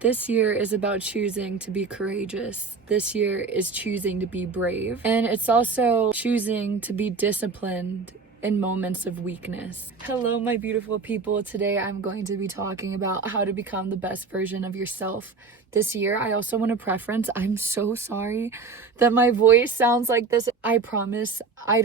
This year is about choosing to be courageous. This year is choosing to be brave. And it's also choosing to be disciplined in moments of weakness. Hello, my beautiful people. Today I'm going to be talking about how to become the best version of yourself this year. I also want to preference, I'm so sorry that my voice sounds like this. I promise I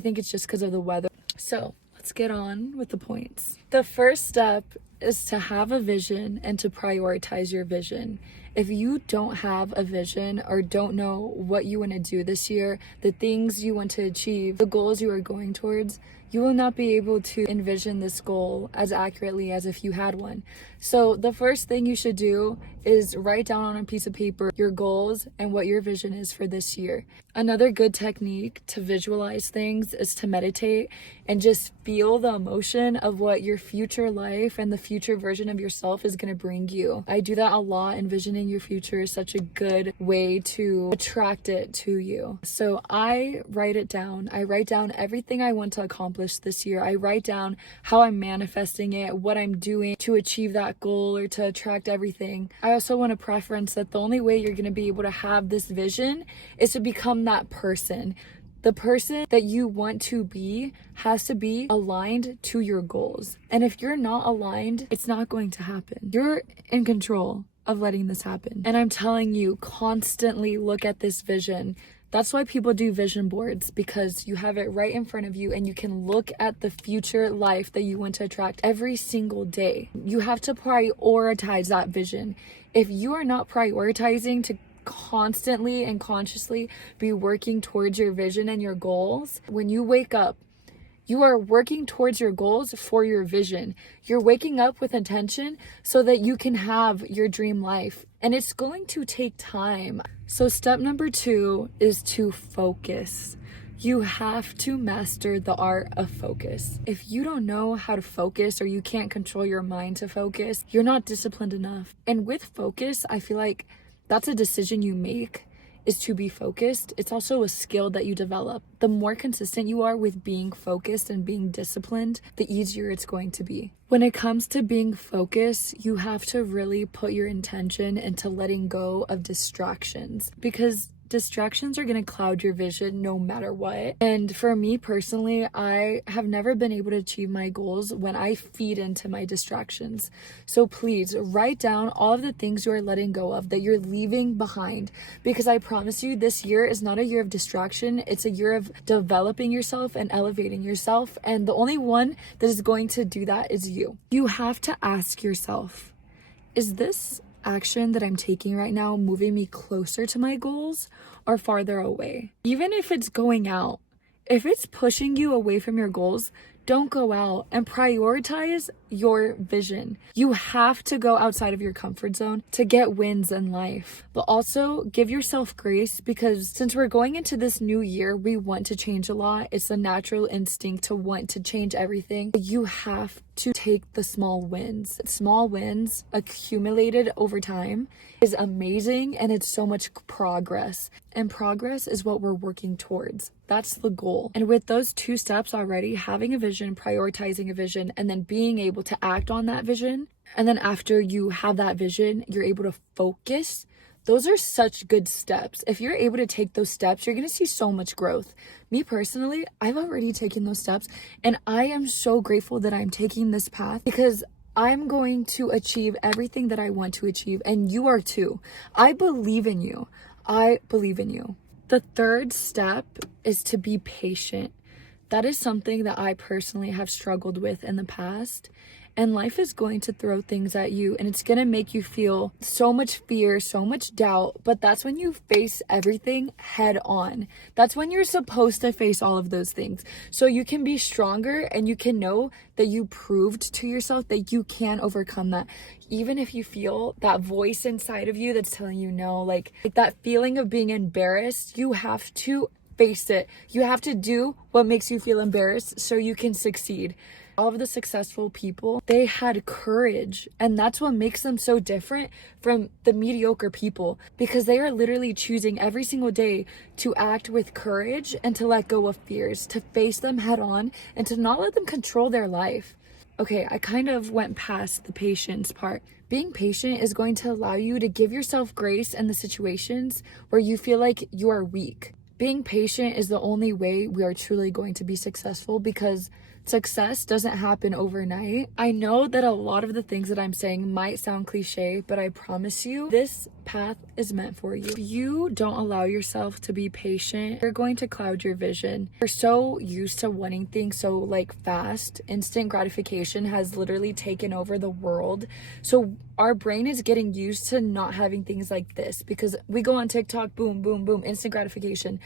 think it's just because of the weather. So let's get on with the points. The first step is to have a vision and to prioritize your vision. If you don't have a vision or don't know what you want to do this year, the things you want to achieve, the goals you are going towards, you will not be able to envision this goal as accurately as if you had one. So the first thing you should do is write down on a piece of paper your goals and what your vision is for this year. Another good technique to visualize things is to meditate and just feel the emotion of what your future life and the future version of yourself is going to bring you. I do that a lot. Envisioning your future is such a good way to attract it to you. So I write it down. I write down everything I want to accomplish this year. I write down how I'm manifesting it, what I'm doing to achieve that goal or to attract everything. I also want to preference that the only way you're going to be able to have this vision is to become that person. The person that you want to be has to be aligned to your goals. And if you're not aligned, it's not going to happen. You're in control of letting this happen. And I'm telling you, constantly look at this vision. That's why people do vision boards, because you have it right in front of you and you can look at the future life that you want to attract every single day. You have to prioritize that vision. If you are not prioritizing to constantly and consciously be working towards your vision and your goals, when you wake up, you are working towards your goals for your vision. You're waking up with intention so that you can have your dream life. And it's going to take time. So step number 2 is to focus. You have to master the art of focus. If you don't know how to focus or you can't control your mind to focus, you're not disciplined enough. And with focus, I feel like that's a decision you make, is to be focused. It's also a skill that you develop. The more consistent you are with being focused and being disciplined, the easier it's going to be. When it comes to being focused, you have to really put your intention into letting go of distractions, because distractions are going to cloud your vision no matter what. And for me personally, I have never been able to achieve my goals when I feed into my distractions. So please write down all of the things you are letting go of, that you're leaving behind, because I promise you, this year is not a year of distraction. It's a year of developing yourself and elevating yourself. And the only one that is going to do that is you. You have to ask yourself, is this action that I'm taking right now moving me closer to my goals or farther away? Even if it's going out, if it's pushing you away from your goals, don't go out, and prioritize your vision. You have to go outside of your comfort zone to get wins in life. But also give yourself grace, because since we're going into this new year, we want to change a lot. It's a natural instinct to want to change everything. You have to take the small wins. Small wins accumulated over time is amazing, and it's so much progress. And progress is what we're working towards. That's the goal. And with those 2 steps already, having a vision, prioritizing a vision, and then being able to act on that vision, and then after you have that vision, you're able to focus. Those are such good steps. If you're able to take those steps, you're going to see so much growth. Me personally, I've already taken those steps, and I am so grateful that I'm taking this path, because I'm going to achieve everything that I want to achieve, and you are too. I believe in you. I believe in you. The third step is to be patient. That is something that I personally have struggled with in the past. And life is going to throw things at you, and it's going to make you feel so much fear, so much doubt. But that's when you face everything head on. That's when you're supposed to face all of those things. So you can be stronger, and you can know that you proved to yourself that you can overcome that. Even if you feel that voice inside of you that's telling you no, like that feeling of being embarrassed, you have to face it. You have to do what makes you feel embarrassed so you can succeed. All of the successful people, they had courage, and that's what makes them so different from the mediocre people, because they are literally choosing every single day to act with courage and to let go of fears, to face them head on, and to not let them control their life. Okay, I kind of went past the patience part, Being patient is going to allow you to give yourself grace in the situations where you feel like you are weak. Being patient is the only way we are truly going to be successful, because success doesn't happen overnight. I know that a lot of the things that I'm saying might sound cliche, but I promise you, this path is meant for you. If you don't allow yourself to be patient, you're going to cloud your vision. We're so used to wanting things so like fast. Instant gratification has literally taken over the world. So our brain is getting used to not having things like this, because we go on TikTok, boom, boom, boom, instant gratification.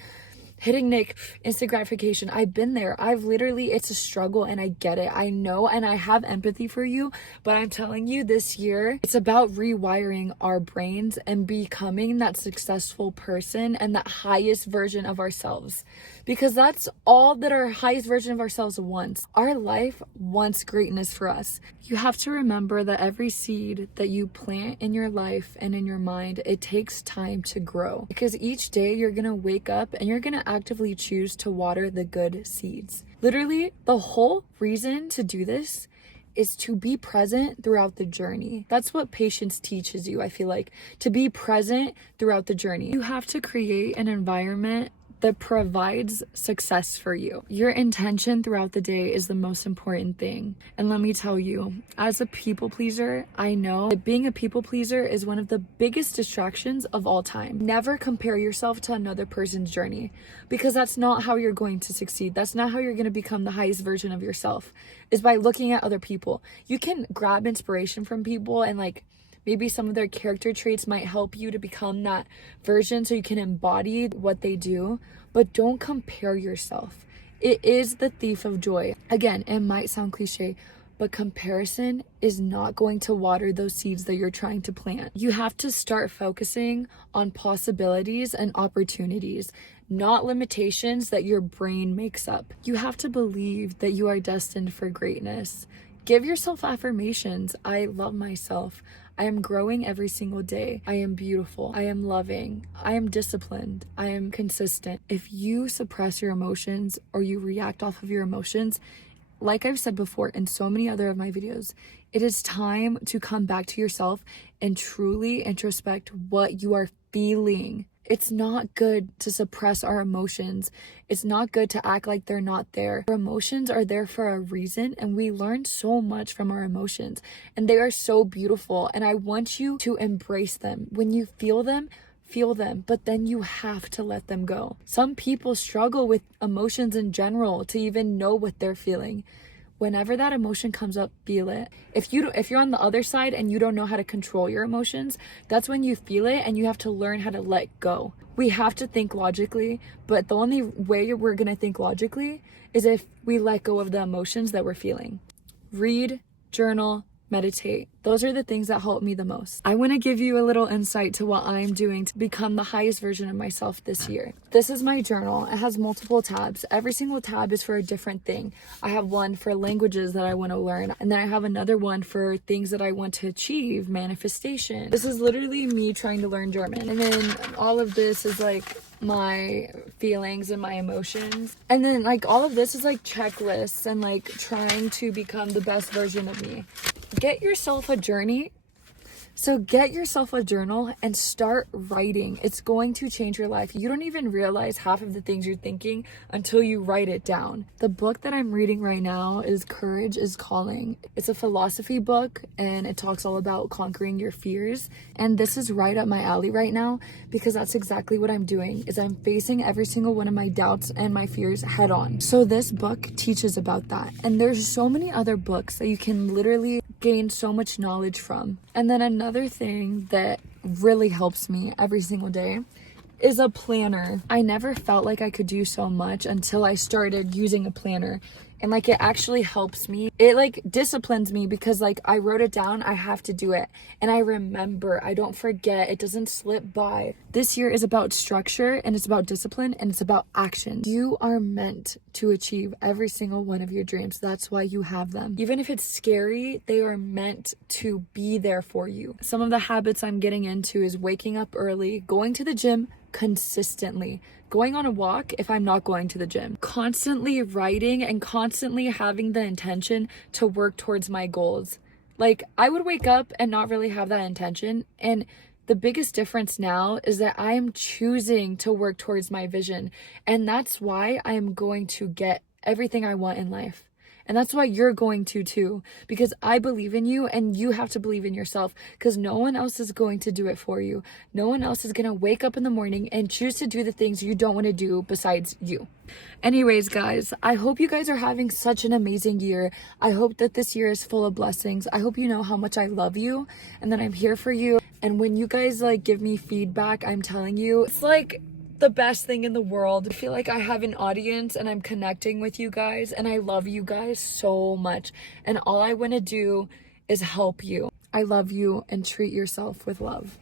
Hitting Nick, instant gratification. I've been there. It's a struggle, and I get it. I know, and I have empathy for you, but I'm telling you, this year, it's about rewiring our brains and becoming that successful person and that highest version of ourselves, because that's all that our highest version of ourselves wants. Our life wants greatness for us. You have to remember that every seed that you plant in your life and in your mind, it takes time to grow, because each day you're gonna wake up and you're gonna actively choose to water the good seeds. Literally, the whole reason to do this is to be present throughout the journey. That's what patience teaches you, I feel like, to be present throughout the journey. You have to create an environment that provides success for you. Your intention throughout the day is the most important thing. And let me tell you, as a people pleaser, I know that being a people pleaser is one of the biggest distractions of all time. Never compare yourself to another person's journey, because that's not how you're going to succeed. That's not how you're going to become the highest version of yourself, is by looking at other people. You can grab inspiration from people, and like, maybe some of their character traits might help you to become that version so you can embody what they do, but don't compare yourself. It is the thief of joy. Again, it might sound cliche, but comparison is not going to water those seeds that you're trying to plant. You have to start focusing on possibilities and opportunities, not limitations that your brain makes up. You have to believe that you are destined for greatness. Give yourself affirmations. I love myself. I am growing every single day. I am beautiful. I am loving. I am disciplined. I am consistent. If you suppress your emotions or you react off of your emotions, like I've said before in so many other of my videos, it is time to come back to yourself and truly introspect what you are feeling. It's not good to suppress our emotions. It's not good to act like they're not there. Our emotions are there for a reason, and we learn so much from our emotions, and they are so beautiful, and I want you to embrace them. When you feel them, but then you have to let them go. Some people struggle with emotions in general to even know what they're feeling. Whenever that emotion comes up, feel it. If you're on the other side and you don't know how to control your emotions, that's when you feel it, and you have to learn how to let go. We have to think logically, but the only way we're gonna think logically is if we let go of the emotions that we're feeling. Read, journal, meditate. Those are the things that help me the most. I want to give you a little insight to what I'm doing to become the highest version of myself this year. This is my journal. It has multiple tabs. Every single tab is for a different thing. I have one for languages that I want to learn, and then I have another one for things that I want to achieve, manifestation. This is literally me trying to learn German. And then all of this is like my feelings and my emotions. And then like all of this is like checklists and like trying to become the best version of me. Get yourself a journey. So get yourself a journal and start writing. It's going to change your life. You don't even realize half of the things you're thinking until you write it down. The book that I'm reading right now is Courage is Calling. It's a philosophy book, and it talks all about conquering your fears. And this is right up my alley right now, because that's exactly what I'm doing, is I'm facing every single one of my doubts and my fears head on. So this book teaches about that. And there's so many other books that you can literally gain so much knowledge from. And then another thing that really helps me every single day is a planner. I never felt like I could do so much until I started using a planner. And like, it actually helps me. It like disciplines me, because like I wrote it down, I have to do it. And I remember, I don't forget, it doesn't slip by. This year is about structure, and it's about discipline, and it's about action. You are meant to achieve every single one of your dreams. That's why you have them. Even if it's scary, they are meant to be there for you. Some of the habits I'm getting into is waking up early, going to the gym consistently, going on a walk if I'm not going to the gym, constantly writing and constantly having the intention to work towards my goals. Like, I would wake up and not really have that intention. And the biggest difference now is that I am choosing to work towards my vision. And that's why I am going to get everything I want in life. And that's why you're going to too, because I believe in you and you have to believe in yourself, because no one else is going to do it for you. No one else is going to wake up in the morning and choose to do the things you don't want to do besides you. Anyways, guys, I hope you guys are having such an amazing year. I hope that this year is full of blessings. I hope you know how much I love you and that I'm here for you. And when you guys like give me feedback, I'm telling you, it's like the best thing in the world. I feel like I have an audience and I'm connecting with you guys, and I love you guys so much. And all I want to do is help you. I love you, and treat yourself with love.